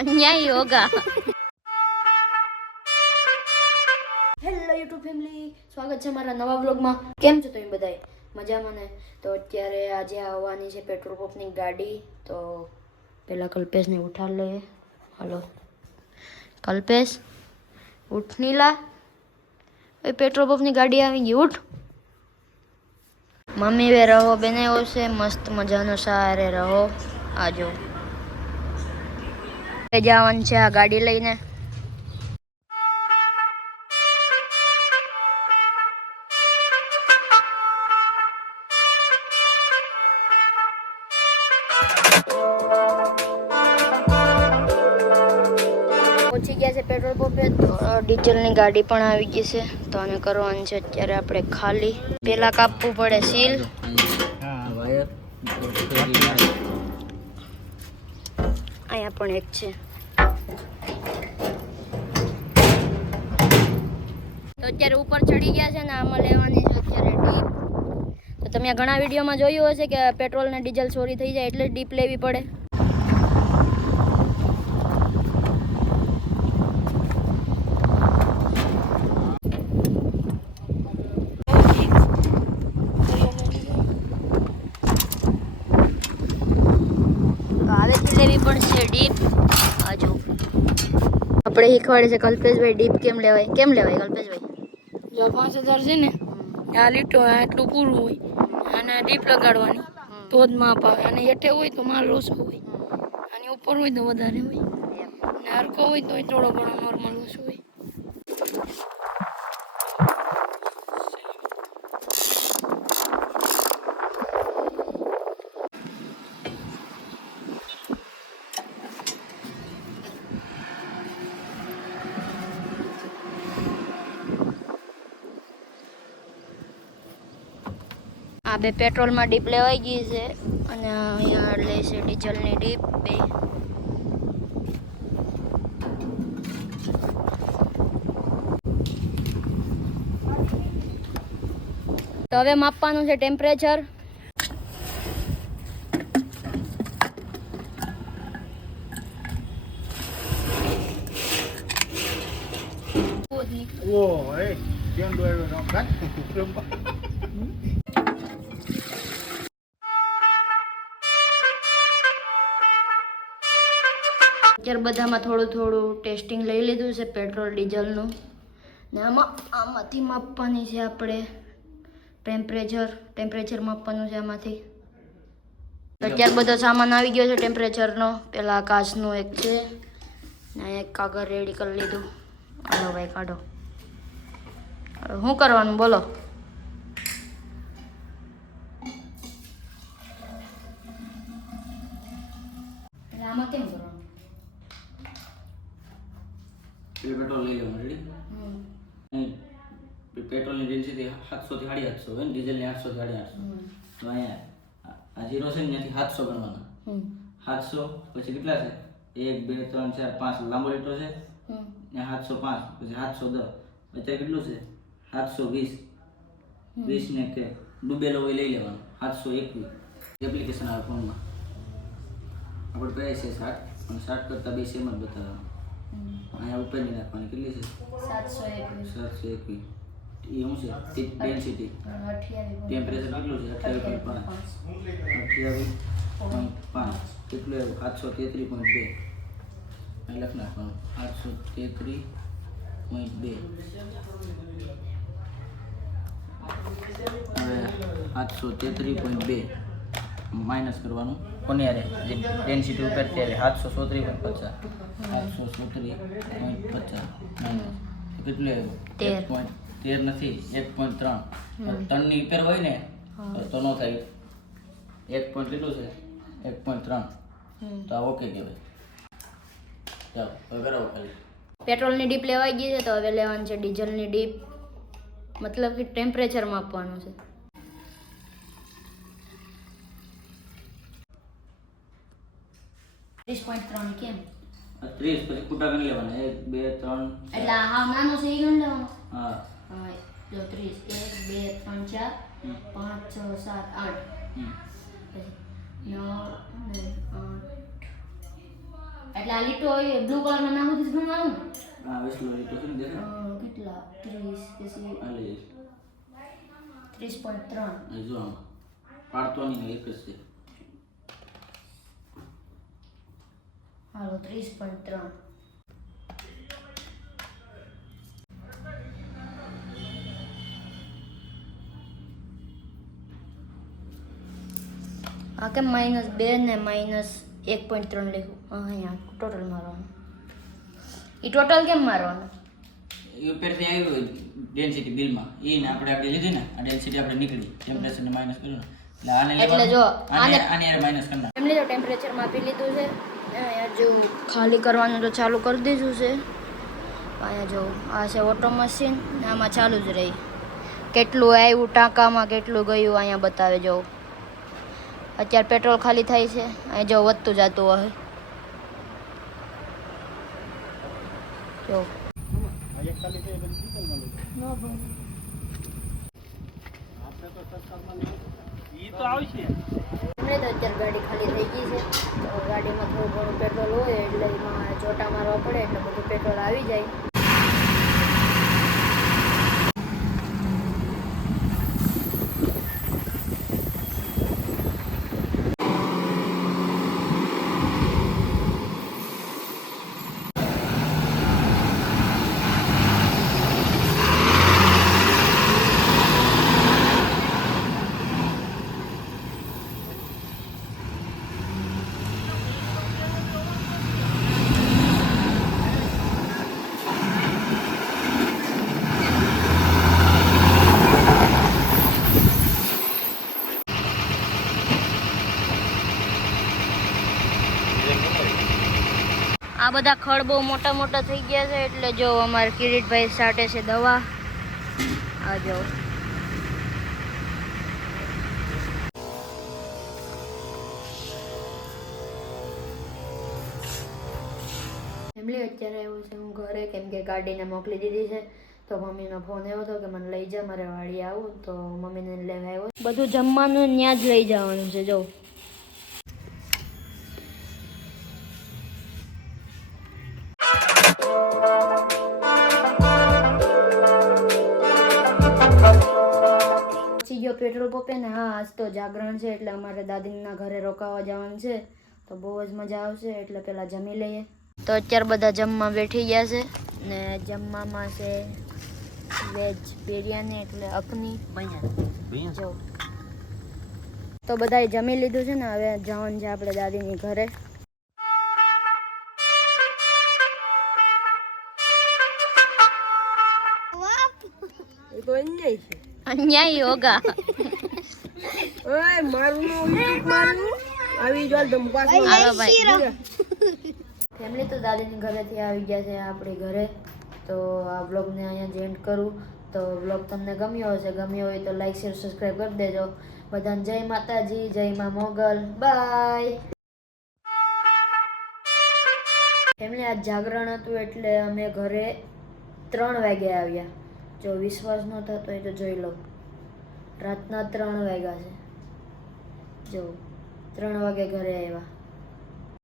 अन्याय होगा। Hello YouTube family, સ્વાગત છે મારા નવા વ્લોગમાં. કેમ છો તમે બધાય? મજામાં ને? તો અત્યારે આજે આવવાની છે પેટ્રોલ પંપની ગાડી. તો પહેલાં કલ્પેશને ઉઠાડ લઈએ. હલો કલ્પેશ, ઉઠ નીલા. એ પેટ્રોલ પંપની ગાડી આવી ગઈ, ઉઠ. મમ્મી વે રહો બનાવ્યો છે મસ્ત મજાનો, સારે રહો. આજો જવાનું છે આ ગાડી લઈને. પહોંચી ગયા છે પેટ્રોલ પંપે. તો ડીઝલની ગાડી પણ આવી ગઈ છે. તો આને કરવાનું છે અત્યારે આપણે ખાલી. પેલા કાપવું પડે સીલ. અહીંયા પણ એક છે. તો અત્યારે ઉપર ચડી ગયા છે ને આમાં લેવાની છે અત્યારે ડીપ. તો તમે ઘણા વિડીયોમાં જોયું હશે કે પેટ્રોલ ને ડીઝલ ચોરી થઈ જાય એટલે ડીપ લેવી પડે. લેવી પડશે ડીપ. આજો આપણે શીખવાડે છે કલ્પેશભાઈ ડીપ કેમ લેવાય. કેમ લેવાય કલ્પેશભાઈ? જો 5000 છે ને આ લીટો આટલું પૂરું હોય અને ડીપ લગાડવાની તો જ માપ આવે. અને હેઠે હોય તો માલ ઓછો હોય અને ઉપર હોય તો વધારે હોય અને હરકો હોય તો થોડો ઘણો નોર્મલ ઓછો હોય. આ બે પેટ્રોલમાં ડીપ લેવાઈ ગઈ છે અને અહીંયા લે છે ડીઝલની ડીપ બે. તો હવે માપવાનું છે ટેમ્પરેચર. અત્યારે બધામાં થોડું થોડું ટેસ્ટિંગ લઈ લીધું છે પેટ્રોલ ડીઝલનું. ને આમાંથી માપવાની છે આપણે ટેમ્પરેચર માપવાનું છે આમાંથી. અત્યારે બધો સામાન આવી ગયો છે ટેમ્પરેચરનો. પેલા કાચનું એક છે ને એક કાગળ રેડી કરી લીધું. હાલો ભાઈ કાઢો. શું કરવાનું બોલો? આમાં કેમ કરવાનું? પેટ્રોલ લઈ લેવાનું. રેડી? પેટ્રોલની ડેન્સિટી 700 થી 850 હોય ને, ડીઝલની 800 થી 850. તો અહીંયા આ 0 છે ને ત્યાંથી 700 ગણવાના. 700 પછી કેટલા છે? 1 2 3 4 5 લાંબો લીટો છે ને 705 પછી 710. અત્યારે કેટલું છે? 720. 20 ને કે ડૂબેલો હોય લઈ લેવાનો 721. એપ્લિકેશન આવે ફોનમાં. આપણે કહે છે 60 અને 60 કરતાં બે સેમ જ બતાવવાનું. અહીંયા ઉપરની નાખવાની કેટલી છે? 721. એ શું છે? ડેન્સિટી. ટેમ્પરેચર કેટલું છે? 28.5. કેટલું આવ્યું? 733.2. અહીં લખ નાખવાનું 733.2. હવે 733.2 માઇનસ કરવાનું કોની યારે જે ડેન્સિટી ઉપર ત્યારે 733.50. 733.50 માઇનસ કેટલું આવ્યું? 13 નથી 1.3. ટનની ઉપર હોય ને તો ન થાય. 1 પોઈન્ટ કેટલું છે? 1.3. તો આ ઓકે કહેવાય. ચાલો હવે કરાવો ખાલી. પેટ્રોલની ડીપ લેવાઈ ગઈ છે. તો હવે લેવાની છે ડીઝલની ડીપ. મતલબ કે ટેમ્પરેચર માપવાનું છે. કેમ? 30 પછી કુટા ગણી લેવાના 1 2 3 એટલે હા નાનો છે એ ગણ લેવાનો. હા જો 30 1 2 3 4 5 6 7 8 પછી 9 8 એટલે આ લીટો હોય બ્લુ કલરમાં નાખું તો ઘણું આવે ને આ વેસલો લીટો છે ને દેખાય કેટલા 30 કે હાલે 30.3 આ જો આમાં પાડતો નહીં એક જ છે હાલો 30.3 આ કેમ -2 ને -1.3 લખ્યું અહીંયા ટોટલ મારવાનું એ ટોટલ કેમ મારવાનું એ ઉપરથી આવ્યું ડેન્સિટી બિલમાં એ ને આપણે આગળ લીધી ને આ ડેન્સિટી આપણે નીકળી ટેમ્પરેચર ને માઈનસ કર્યું ને એટલે આને એટલે લેવાનું જો આને માઈનસ કરી નાખ એમને તો ટેમ્પરેચર માપી લીધું છે અહીંયા જેવું ખાલી કરવાનું તો ચાલુ કરી દીધું છે અહીંયા જો આ છે ઓટો મશીન ને આમાં ચાલુ જ રહી કેટલું આવ્યું ટાંકામાં કેટલું ગયું અહીંયા બતાવે જો અત્યારે પેટ્રોલ ખાલી થાય છે અહીં જો વધતું જતું હોય જો અમને તો અત્યારે ગાડી ખાલી થઈ ગઈ છે તો ગાડીમાં થોડું ઘણું પેટ્રોલ હોય એટલે એમાં ચોટા મારવા પડે એટલે બધું પેટ્રોલ આવી જાય આ બધા ખડ બહુ મોટા મોટા થઈ ગયા છે એટલે જો અમારે કિરીટભાઈ છાંટે છે દવા આ જો ફેમિલી અત્યારે એવું છે હું ઘરે કેમ કે ગાડીને મોકલી દીધી છે તો મમ્મીનો ફોન આવ્યો હતો કે મને લઈ જા મારે વાડી આવું તો મમ્મીને લેવા આવ્યો બધું જમવાનું ત્યાં જ લઈ જવાનું છે જો ગયો પેટ્રોલ પંપે ને હા આજ તો જાગરણ છે એટલે અમારે દાદીના ઘરે રોકાવા જવાનું છે તો બહુ જ મજા આવશે એટલે પહેલા જમી લઈએ તો અત્યારે બધા જમવા બેઠી ગયા છે ને જમવામાં છે વેજ બિરયાની એટલે અખની જો તો બધાએ જમી લીધું છે ને હવે જવાનું છે આપણે દાદીની ઘરે અન્યાય હોગા ઓય મારું આવી જો ધમપાસ ફેમિલી તો દાદીની ઘરેથી આવી ગયા છે આપણી ઘરે તો આ બ્લોગને અહીંયા જ એન્ડ કરું તો બ્લોગ તમને ગમ્યો હશે ગમ્યો હોય તો લાઈક શેર સબસ્ક્રાઈબ કરી દેજો બધાને જય માતાજી જય મા મોગલ બાય ફેમિલી આજ જાગરણ હતું એટલે અમે ઘરે 3 વાગે આવ્યા જો વિશ્વાસ ન થતો હોય તો જોઈ લો રાતના 3 વાગ્યા છે જો 3 વાગે ઘરે આવ્યા